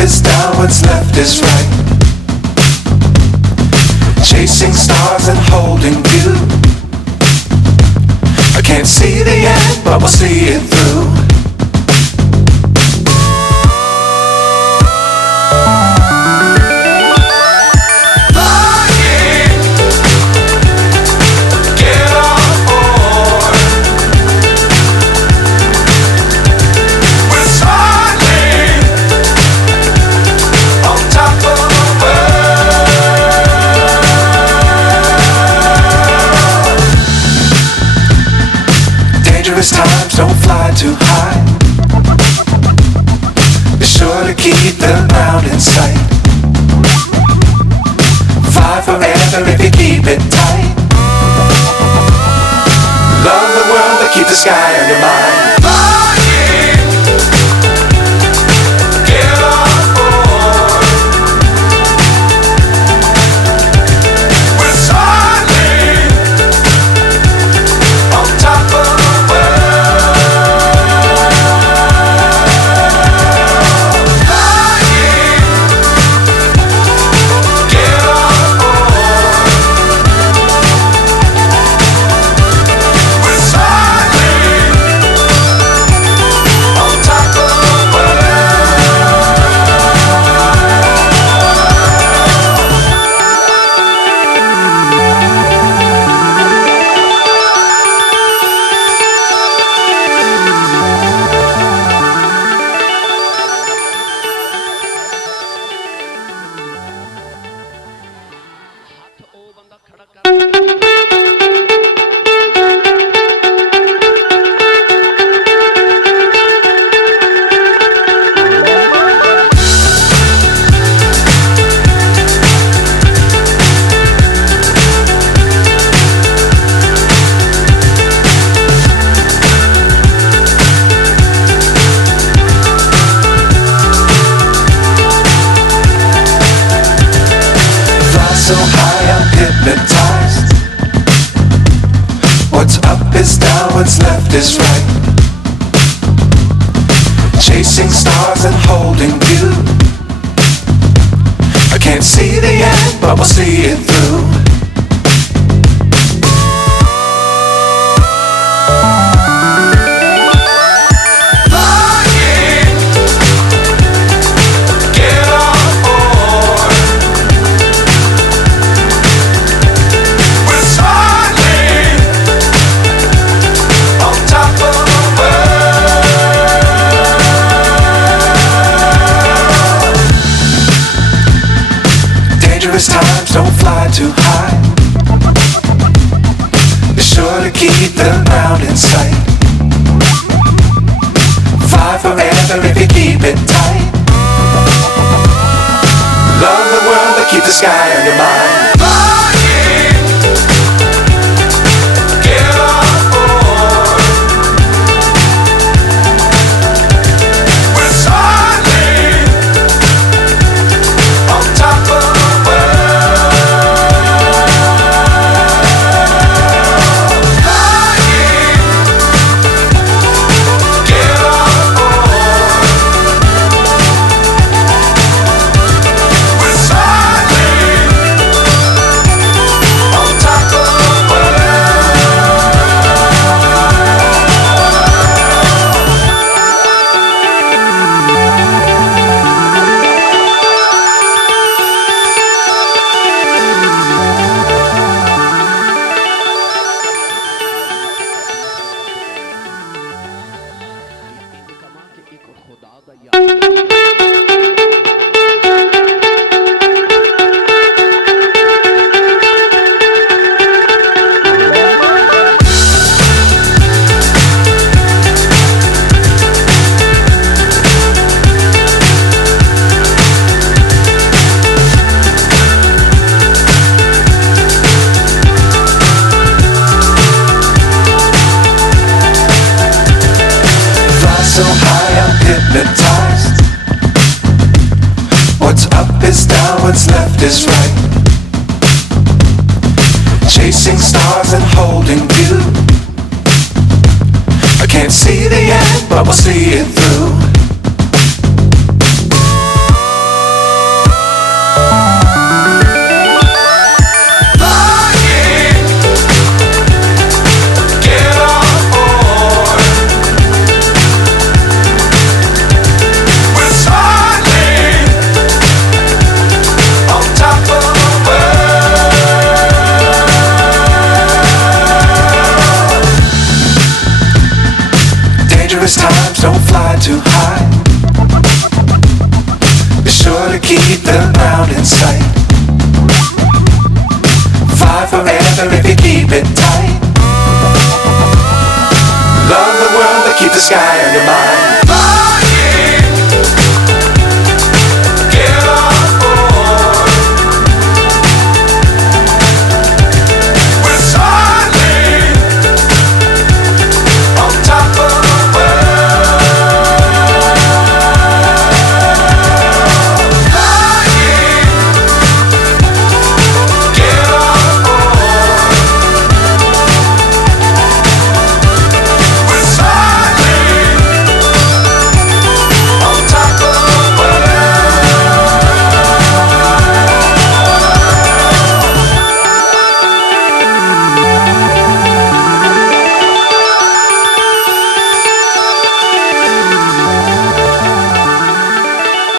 is down, what's left is right. Chasing stars and holding you. I can't see the end, but we'll see it through. Times don't fly too high. Be sure to keep the ground in sight. Fly forever if you keep it tight. Love the world but keep the sky on your mind. So high I'm hypnotized. What's up is down, what's left is right. Chasing stars and holding you. I can't see the end, but we'll see it through. Times don't fly too high. Be sure to keep the ground in sight. Fly forever if you keep it tight. Love the world but keep the sky on your mind. So high I'm hypnotized. What's up is down, what's left is right. Chasing stars and holding you. I can't see the end, but we'll see it through. high. Be sure to keep the ground in sight. Fly forever if you keep it tight. Love the world but keep the sky on your mind.